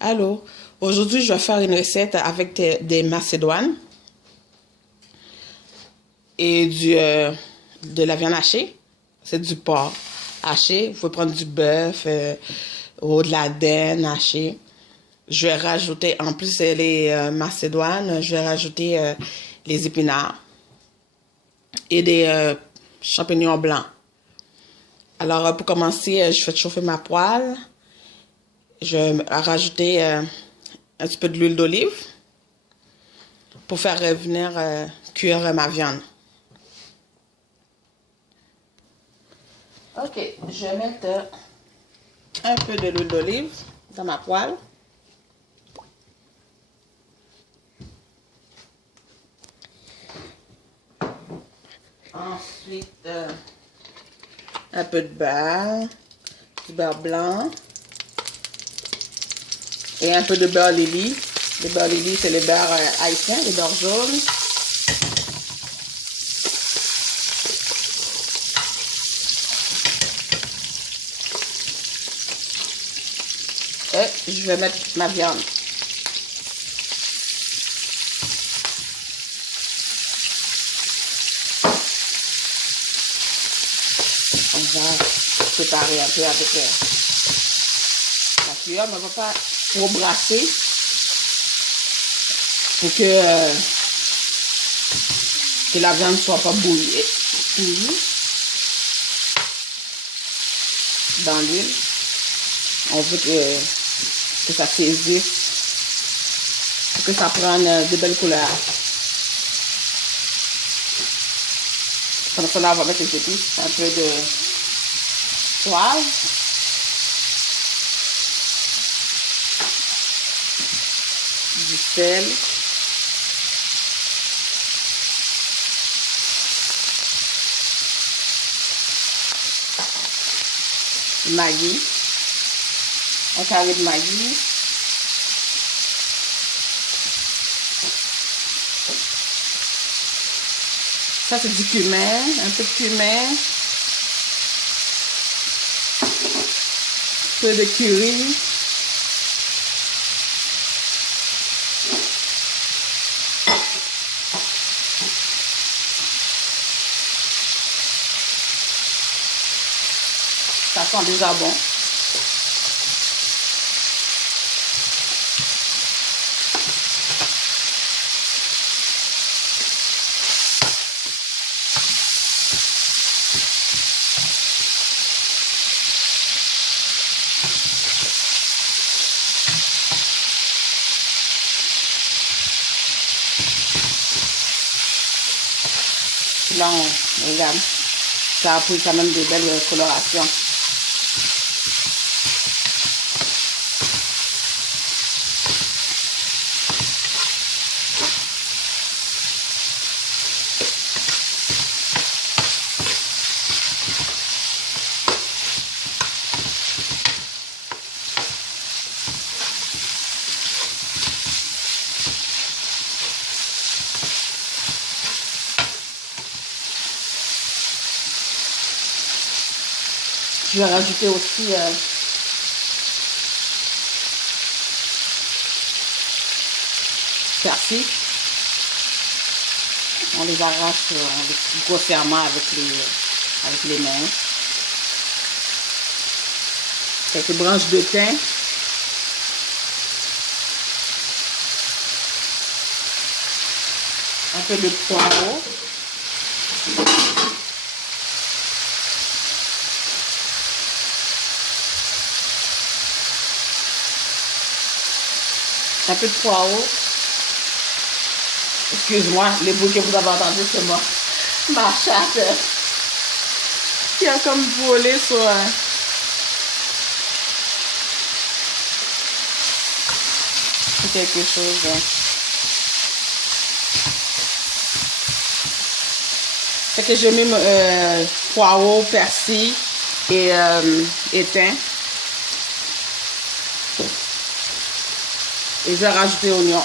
Allô, aujourd'hui je vais faire une recette avec des macédoines et de la viande hachée. C'est du porc haché. Vous pouvez prendre du bœuf ou de la dinde hachée. Je vais rajouter, en plus les macédoines, je vais rajouter les épinards et des champignons blancs. Alors pour commencer, je fais chauffer ma poêle. Je vais rajouter un petit peu de l'huile d'olive pour faire revenir cuire ma viande. Ok, je vais mettre un peu de l'huile d'olive dans ma poêle. Ensuite, un peu de beurre, du beurre blanc et un peu de beurre Lily. Le beurre Lily, c'est le beurre haïtien, le beurre jaune. Et je vais mettre ma viande. On va préparer un peu avec la cuillère, mais on ne va pas trop brasser pour que la viande ne soit pas bouillie dans l'huile. On veut que ça saisisse, pour que ça prenne de belles couleurs. Pendant cela, on va mettre les épices, un peu de poivre, du sel, du Maggi, un carré de Maggi, ça c'est du cumin, un peu de cumin, un peu de curry, ça sent déjà bon. Là, on regarde, ça a pris quand même de belles colorations. Je vais rajouter aussi persil. On les arrache grossièrement avec les mains. Quelques branches de thym. Un peu de poireau. Un peu de poireau. Excuse-moi, les bruits que vous avez entendus, c'est moi. Ma chatte qui a comme volé sur quelque chose. Hein. Fait que j'ai mis poireau, persil et thym. Et je vais rajouter oignon.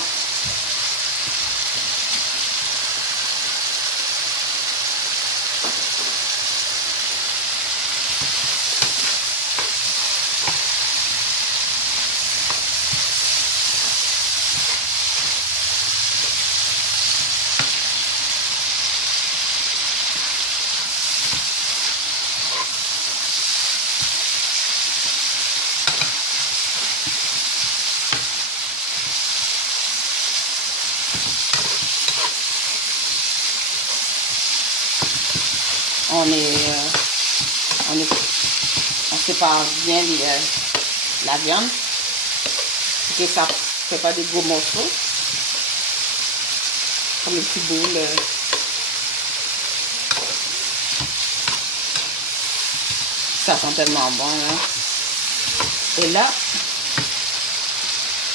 on sépare bien la viande pour que ça ne fait pas des gros morceaux. Comme les petits boules. Ça sent tellement bon, là. Et là,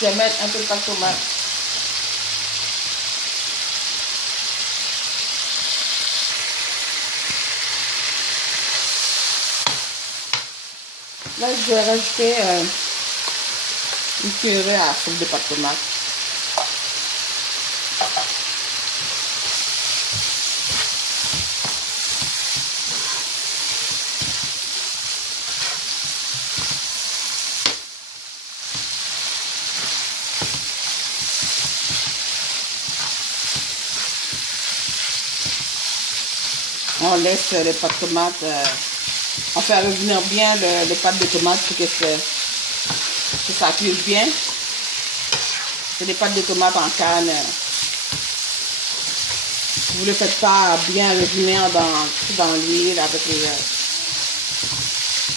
je vais mettre un peu de pâte tomate. Là, je vais rajouter une purée à soupe de pâte tomate. On laisse les pâtes de tomates, on fait revenir bien les pâtes de tomates pour que ça cuise bien. C'est des pâtes de tomates en canne. Vous ne le faites pas bien revenir dans l'huile avec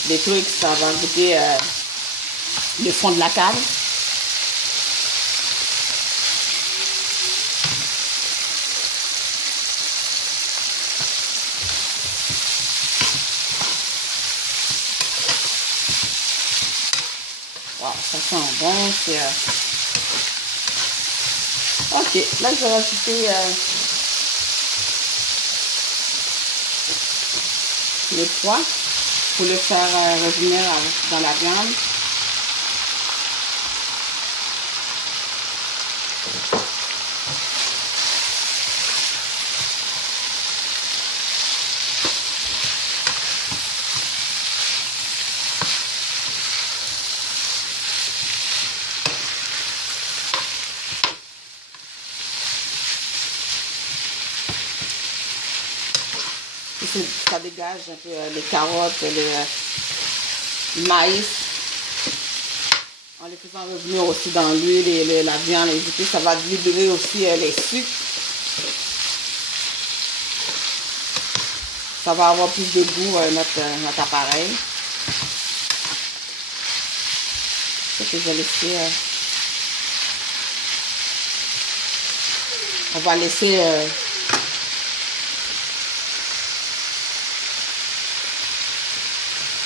les trucs, ça va goûter le fond de la canne. Wow, ça sent bon, c'est... Ok, là je vais rajouter le pois pour le faire revenir dans la viande. Ça dégage un peu les carottes, le maïs. En les faisant revenir aussi dans l'huile et la viande, et du coup, ça va libérer aussi les sucres. Ça va avoir plus de goût notre appareil. Ce que je vais laisser. On va laisser.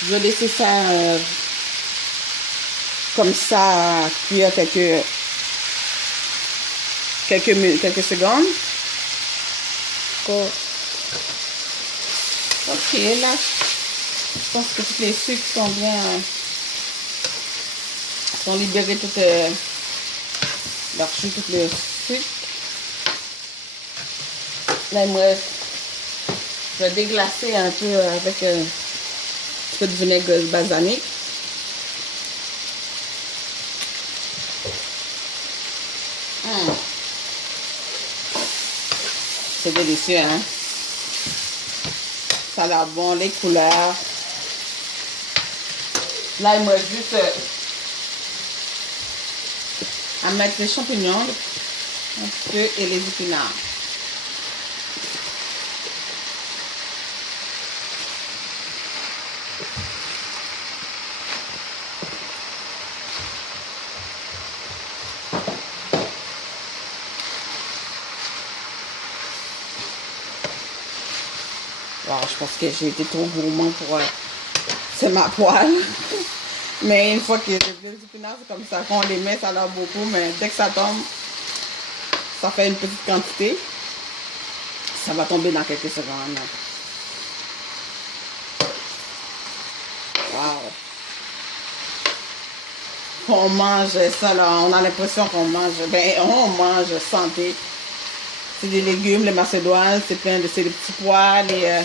Je vais laisser faire comme ça cuire quelques secondes. Ok, là, je pense que tous les sucres sont bien, sont libérés, leur jus, tous les sucres. Là, moi, je vais déglacer un peu avec un peu de vinaigre balsamique. C'est délicieux, hein? Ça a l'air bon, les couleurs. Là, il me reste juste à mettre les champignons un peu et les épinards. Alors, je pense que j'ai été trop gourmand pour... c'est ma poêle. Mais une fois que les épinards, c'est comme ça qu'on les met, ça a l'air beaucoup. Mais dès que ça tombe, ça fait une petite quantité. Ça va tomber dans quelques secondes. Wow! On mange ça, là. On a l'impression qu'on mange... Ben, on mange santé. C'est des légumes, les macédoines, c'est plein de... C'est les petits pois, les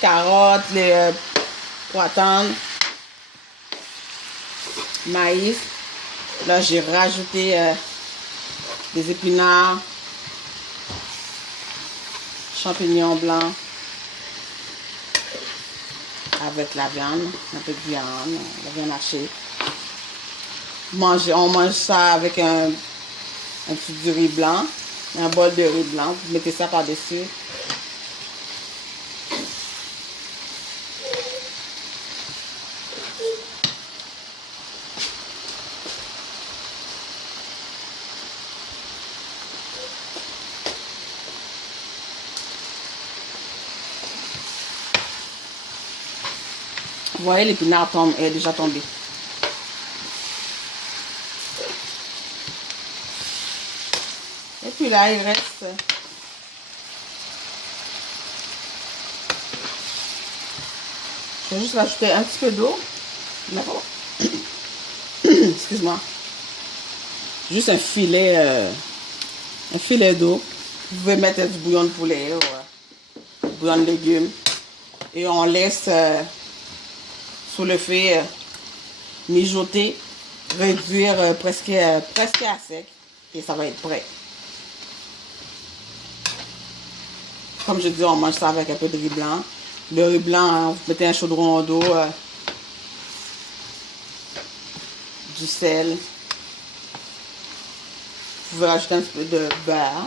carottes, les pois tendres, maïs. Là, j'ai rajouté des épinards, champignons blancs avec la viande, un peu de viande, la viande hachée. On mange ça avec un petit du riz blanc. Un bol de riz blanc, vous mettez ça par-dessus. Vous voyez, l'épinard est déjà tombé. Et puis là, il reste... Je vais juste rajouter un petit peu d'eau. D'accord. Excuse-moi. Juste un filet d'eau. Vous pouvez mettre du bouillon de poulet ou bouillon de légumes. Et on laisse sous le feu mijoter, réduire presque à sec. Et ça va être prêt. Comme je dis, on mange ça avec un peu de riz blanc. Le riz blanc, hein, vous mettez un chaudron d'eau, du sel. Vous pouvez rajouter un petit peu de beurre.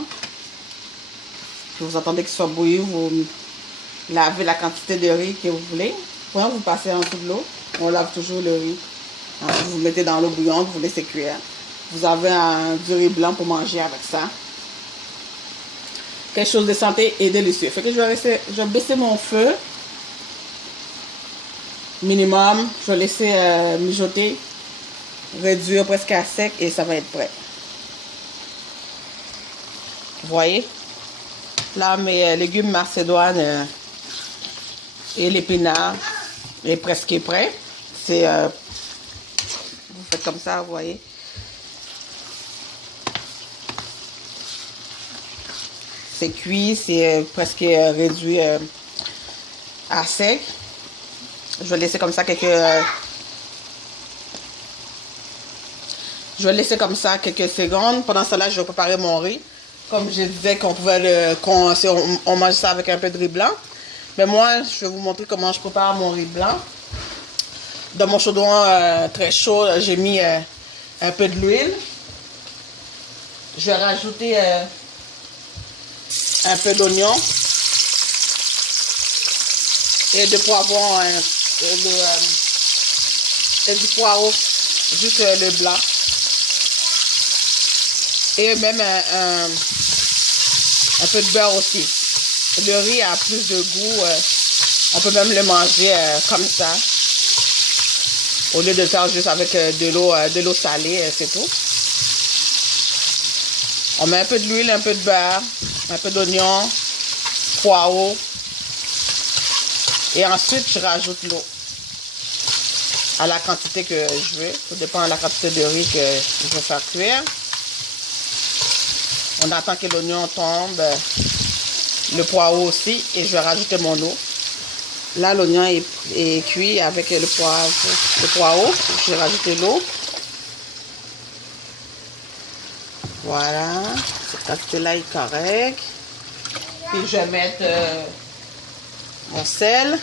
Puis vous attendez qu'il soit bouilli, vous lavez la quantité de riz que vous voulez. Quand vous passez en dessous de l'eau, on lave toujours le riz. Ensuite, vous mettez dans l'eau bouillante, vous laissez cuire. Vous avez du riz blanc pour manger avec ça. Quelque chose de santé et délicieux. Fait que je vais baisser mon feu. Minimum. Je vais laisser mijoter. Réduire presque à sec et ça va être prêt. Vous voyez? Là, mes légumes macédoines et l'épinard est presque prêt. C'est... vous faites comme ça, vous voyez? C'est cuit, c'est presque réduit à sec. Je vais laisser comme ça quelques... Je vais laisser comme ça quelques secondes. Pendant cela, je vais préparer mon riz. Comme je disais qu'on pouvait on mange ça avec un peu de riz blanc. Mais moi, je vais vous montrer comment je prépare mon riz blanc. Dans mon chaudron très chaud, j'ai mis un peu de l'huile. Je vais rajouter un peu d'oignon et de poivron et du poireau, juste le blanc. Et même un peu de beurre aussi. Le riz a plus de goût. On peut même le manger comme ça. Au lieu de le faire juste avec de l'eau salée, c'est tout. On met un peu de l'huile, un peu de beurre, un peu d'oignon, poireau. Et ensuite, je rajoute l'eau à la quantité que je veux. Ça dépend de la quantité de riz que je veux faire cuire. On attend que l'oignon tombe, le poireau aussi, et je vais rajouter mon eau. Là, l'oignon est cuit avec le poireau. Je vais rajouter l'eau. Voilà, cette quantité-là est correcte. Puis je vais mettre mon sel.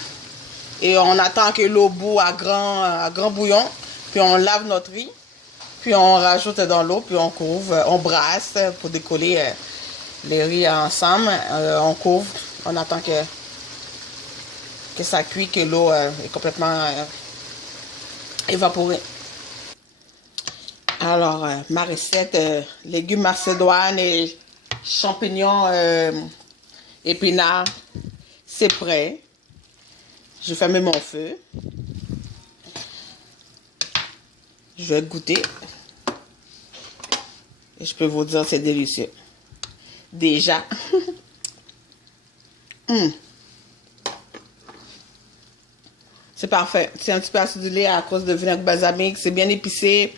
Et on attend que l'eau bout à grand bouillon. Puis on lave notre riz. Puis on rajoute dans l'eau, puis on couvre, on brasse pour décoller les riz ensemble. On couvre, on attend que ça cuit, que l'eau est complètement évaporée. Alors, ma recette, légumes macédoines et champignons épinards, c'est prêt. Je ferme mon feu. Je vais goûter. Et je peux vous dire, c'est délicieux. Déjà. C'est parfait. C'est un petit peu acidulé à cause de vinaigre balsamique. C'est bien épicé.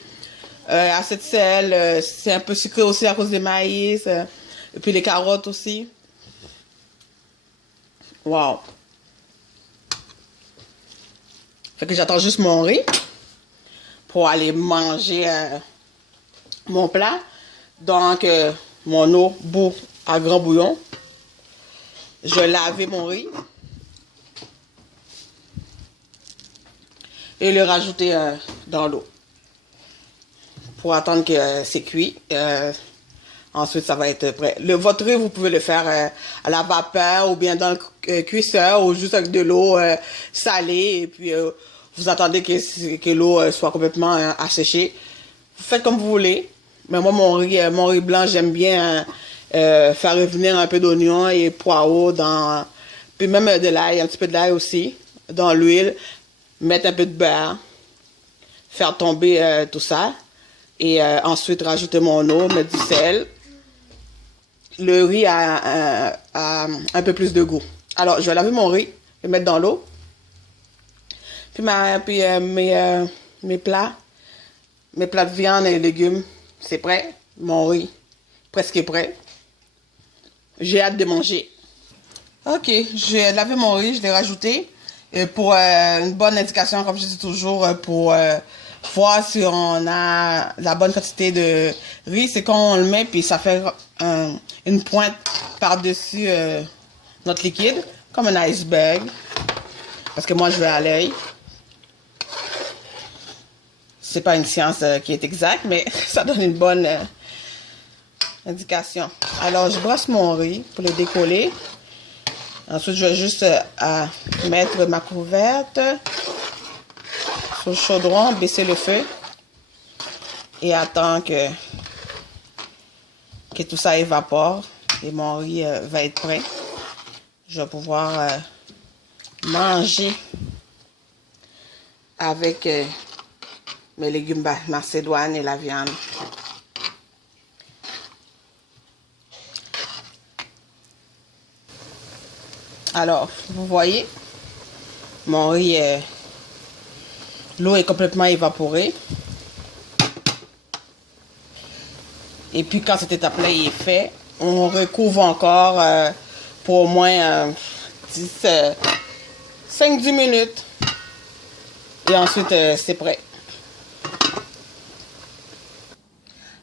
Assez de sel. C'est un peu sucré aussi à cause des maïs. Et puis les carottes aussi. Wow. Fait que j'attends juste mon riz pour aller manger mon plat. Donc, mon eau bout à grand bouillon. Je vais laver mon riz. Et le rajouter dans l'eau. Pour attendre que c'est cuit. Ensuite, ça va être prêt. Votre riz, vous pouvez le faire à la vapeur ou bien dans le cuisseur ou juste avec de l'eau salée. Et puis, vous attendez que l'eau soit complètement asséchée. Vous faites comme vous voulez. Mais moi, mon riz blanc, j'aime bien faire revenir un peu d'oignon et poireau dans... Puis même de l'ail, un petit peu de l'ail aussi, dans l'huile. mettre un peu de beurre, faire tomber tout ça. Et ensuite, rajouter mon eau, mettre du sel. Le riz a un peu plus de goût. Alors, je vais laver mon riz, le mettre dans l'eau. Puis, mes plats de viande et légumes, c'est prêt. Mon riz, presque prêt. J'ai hâte de manger. Ok, j'ai lavé mon riz, je l'ai rajouté. Pour une bonne indication, comme je dis toujours, pour voir si on a la bonne quantité de riz, c'est quand on le met, puis ça fait une pointe par-dessus notre liquide, comme un iceberg. Parce que moi, je vais à l'œil. C'est pas une science qui est exacte, mais ça donne une bonne indication. Alors, je brosse mon riz pour le décoller. Ensuite, je vais juste mettre ma couverte sur le chaudron, baisser le feu et attendre que tout ça évapore. Et mon riz va être prêt. Je vais pouvoir manger avec mes légumes macédoines et la viande. Alors, vous voyez, mon riz, l'eau est complètement évaporée. Et puis, quand cette étape-là est faite, on recouvre encore pour au moins 5-10 minutes. Et ensuite, c'est prêt.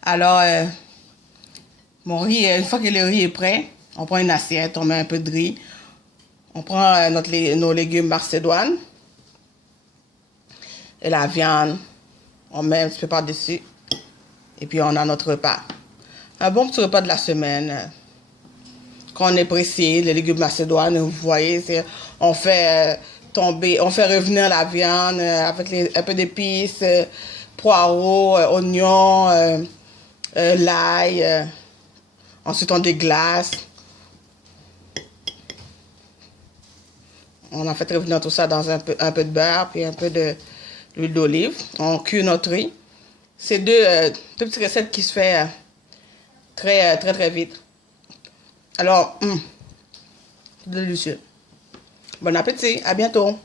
Alors, mon riz, une fois que le riz est prêt, on prend une assiette, on met un peu de riz. On prend nos légumes macédoines et la viande. On met un petit peu par-dessus. Et puis, on a notre repas. Un bon petit repas de la semaine. Quand on est pressé, les légumes macédoines, vous voyez, on fait on fait revenir la viande avec un peu d'épices, poireaux, oignons, l'ail. Ensuite, on déglace. On a fait revenir tout ça dans un peu de beurre, puis un peu d'huile d'olive. On cuit notre riz. C'est deux petites recettes qui se font très vite. Alors, délicieux. Bon appétit, à bientôt.